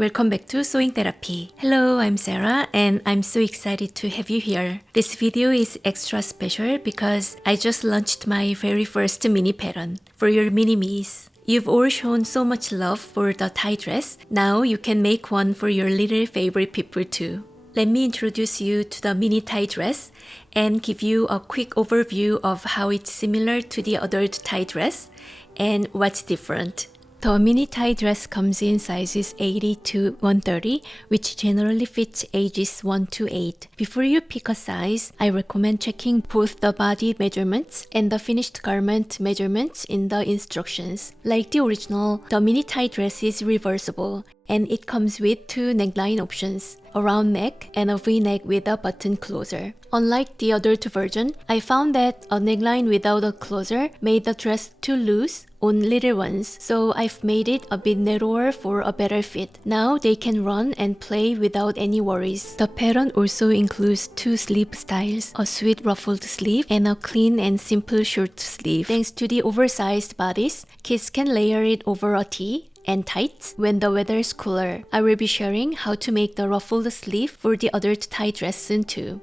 Welcome back to Sewing Therapy. Hello, I'm Sarah and I'm so excited to have you here. This video is extra special because I just launched my very first mini pattern for your Mini-Mes. You've all shown so much love for the tie dress. Now you can make one for your little favorite people too. Let me introduce you to the mini tie dress and give you a quick overview of how it's similar to the adult tie dress and what's different. The mini tie dress comes in sizes 80 to 130, which generally fits ages 1 to 8. Before you pick a size, I recommend checking both the body measurements and the finished garment measurements in the instructions. Like the original, the mini tie dress is reversible, and it comes with two neckline options, a round neck and a V-neck with a button closer. Unlike the adult version, I found that a neckline without a closer made the dress too loose on little ones, so I've made it a bit narrower for a better fit. Now they can run and play without any worries. The pattern also includes two sleeve styles, a sweet ruffled sleeve and a clean and simple short sleeve. Thanks to the oversized bodice, kids can layer it over a tee and tights when the weather is cooler. I will be sharing how to make the ruffled sleeve for the adult tie dress soon too.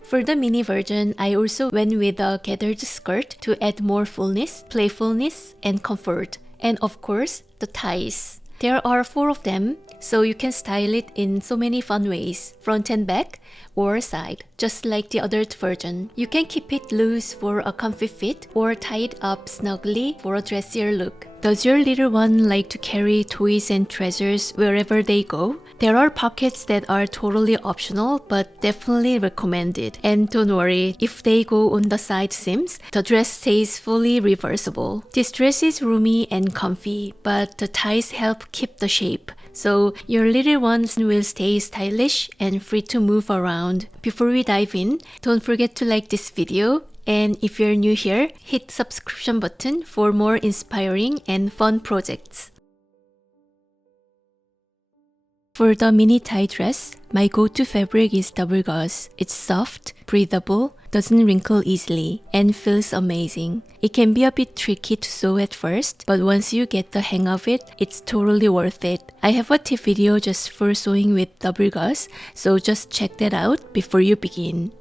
For the mini version, I also went with a gathered skirt to add more fullness, playfulness, and comfort. And of course, the ties. There are 4 of them, so you can style it in so many fun ways, front and back or side, just like the adult version. You can keep it loose for a comfy fit or tie it up snugly for a dressier look. Does your little one like to carry toys and treasures wherever they go? There are pockets that are totally optional but definitely recommended. And don't worry, if they go on the side seams, the dress stays fully reversible. This dress is roomy and comfy, but the ties help keep the shape, so your little ones will stay stylish and free to move around. Before we dive in, don't forget to like this video, and if you're new here, hit subscription button for more inspiring and fun projects. For the mini tie dress, my go-to fabric is double gauze. It's soft, breathable, doesn't wrinkle easily, and feels amazing. It can be a bit tricky to sew at first, but once you get the hang of it, it's totally worth it. I have a tip video just for sewing with double gauze, so just check that out before you begin.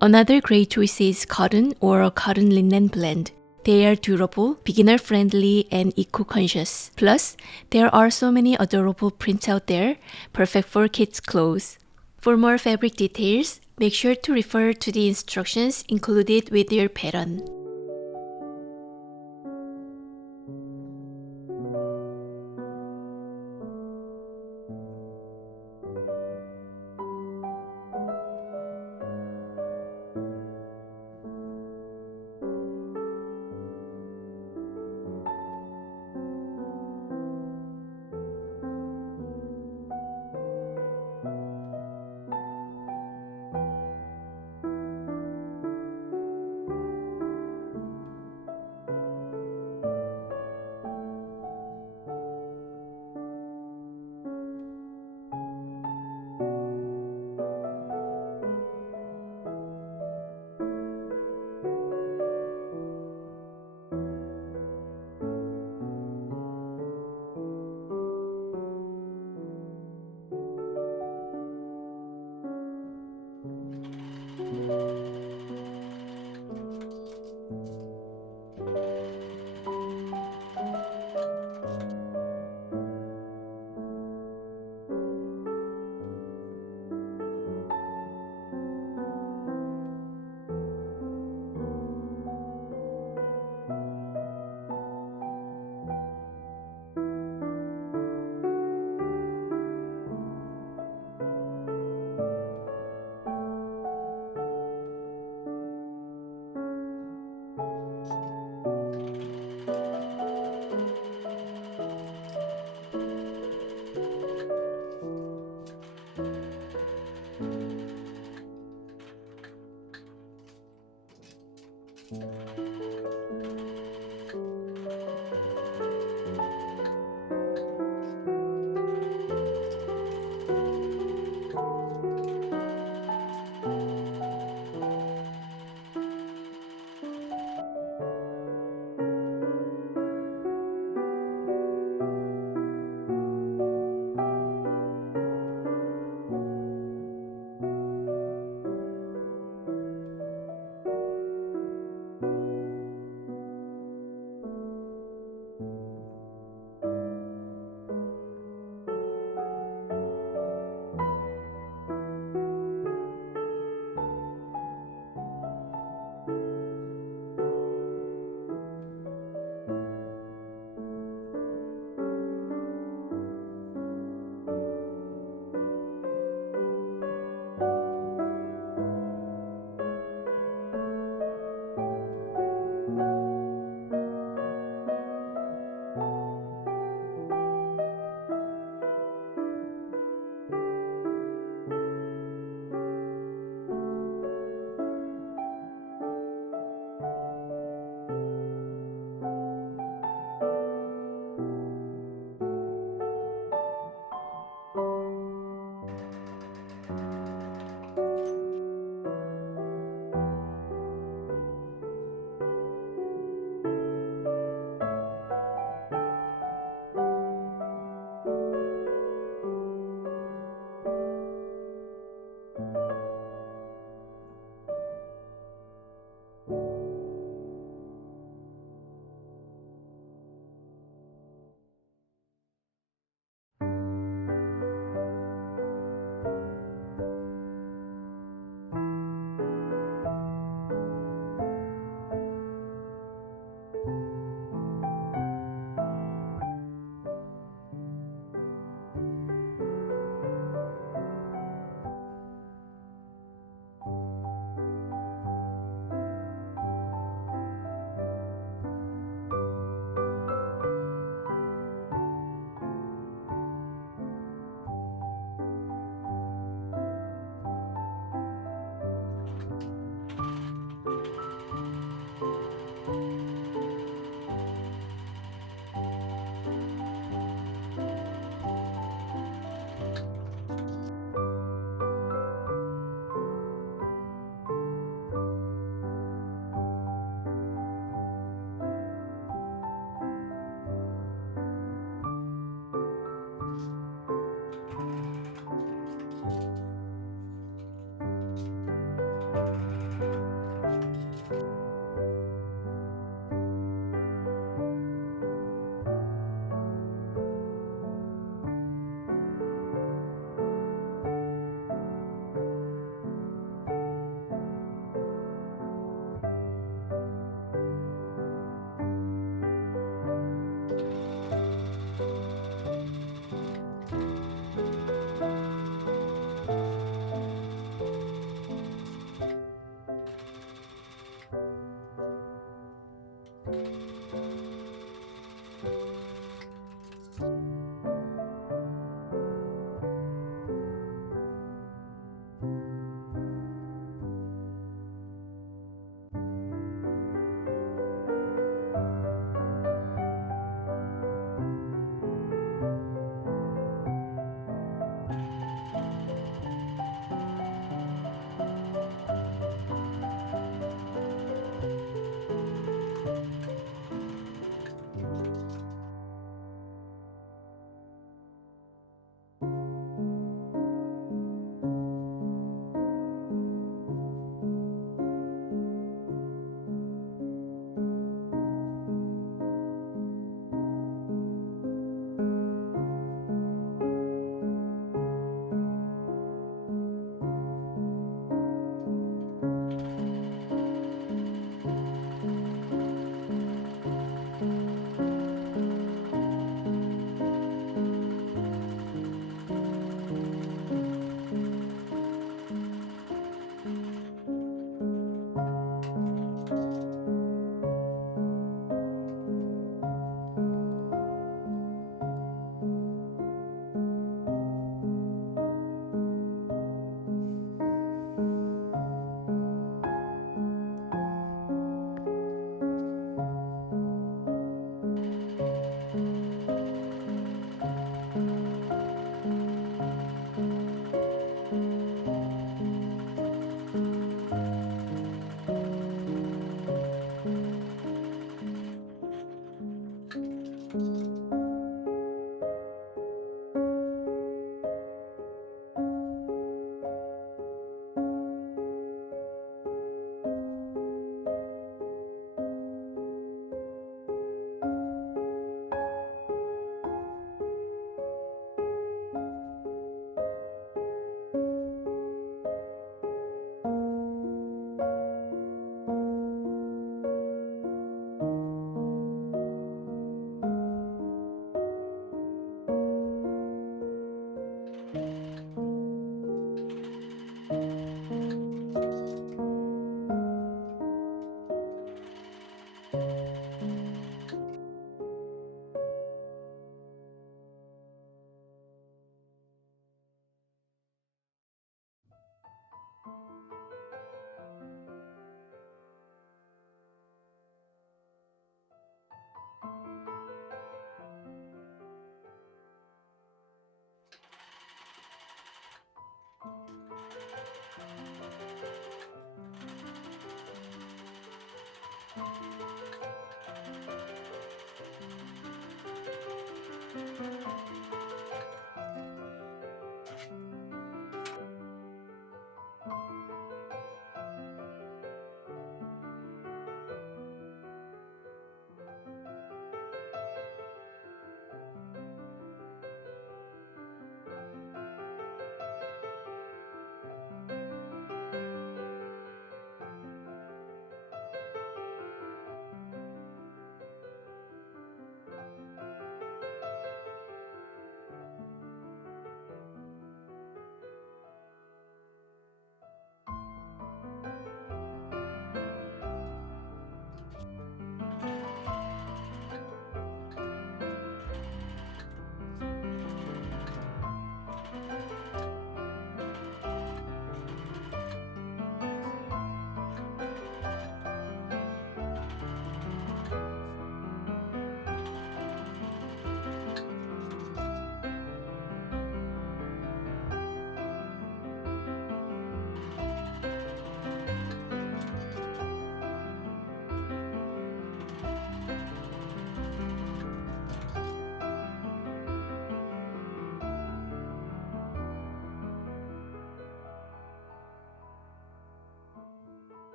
Another great choice is cotton or a cotton linen blend. They are durable, beginner-friendly, and eco-conscious. Plus, there are so many adorable prints out there, perfect for kids' clothes. For more fabric details, make sure to refer to the instructions included with your pattern.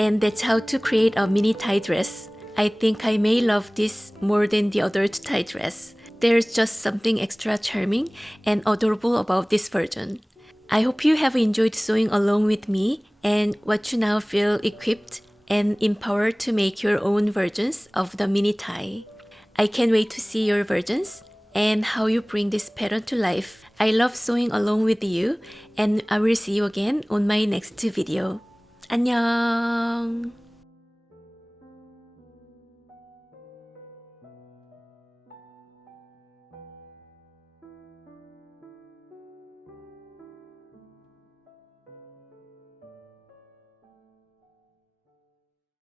And that's how to create a mini tie dress. I think I may love this more than the adult tie dress. There's just something extra charming and adorable about this version. I hope you have enjoyed sewing along with me and what you now feel equipped and empowered to make your own versions of the mini tie. I can't wait to see your versions and how you bring this pattern to life. I love sewing along with you and I will see you again on my next video. 안녕.